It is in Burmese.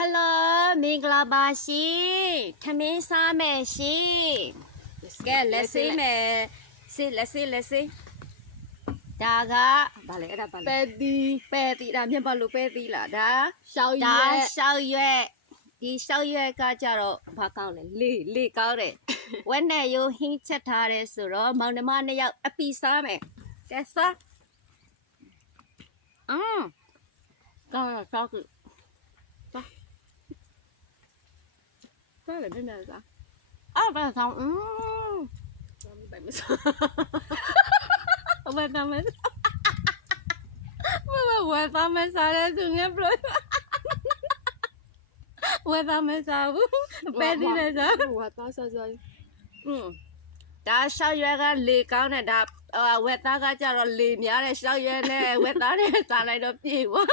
Hello မင်္ဂလာပါရှင်ထမင်းစားမယ်ရှင်ကဲလက်စေးမယ်စေးလက်စေးဒါကဗာလေအဲ့ဒါဗာလေပဲတီဒါမြတ်ပါလို့ပဲတီလားဒါရှောက်ရွက်ဒီရှောက်ရွက်ကကြတော့ဘာကောင်းလဲလေကောင်းတယ်ဝက်နဲ့ရိုးဟင်းချက်ထားတယ်ဆိုတော့မောင်နှမနှစ်ယောက်အပီစားမယ်ကဲစားကောင်းတော့စားတယ်ပြန်စားအော်ဘာဆောင်ဘယ်မစားဘယ်သားမစားလဲသူငါဘလို့ဝယ်သားမစားဘူးပဲဒီလဲစားဝယ်သားစားဒါရှောက်ရွက်ကလေကောင်းတယ်ဒါဝက်သားကကြတော့လေများတယ်ရှောက်ရွက်နဲ့ဝက်သားနဲ့စားလိုက်တော့ပြေသွား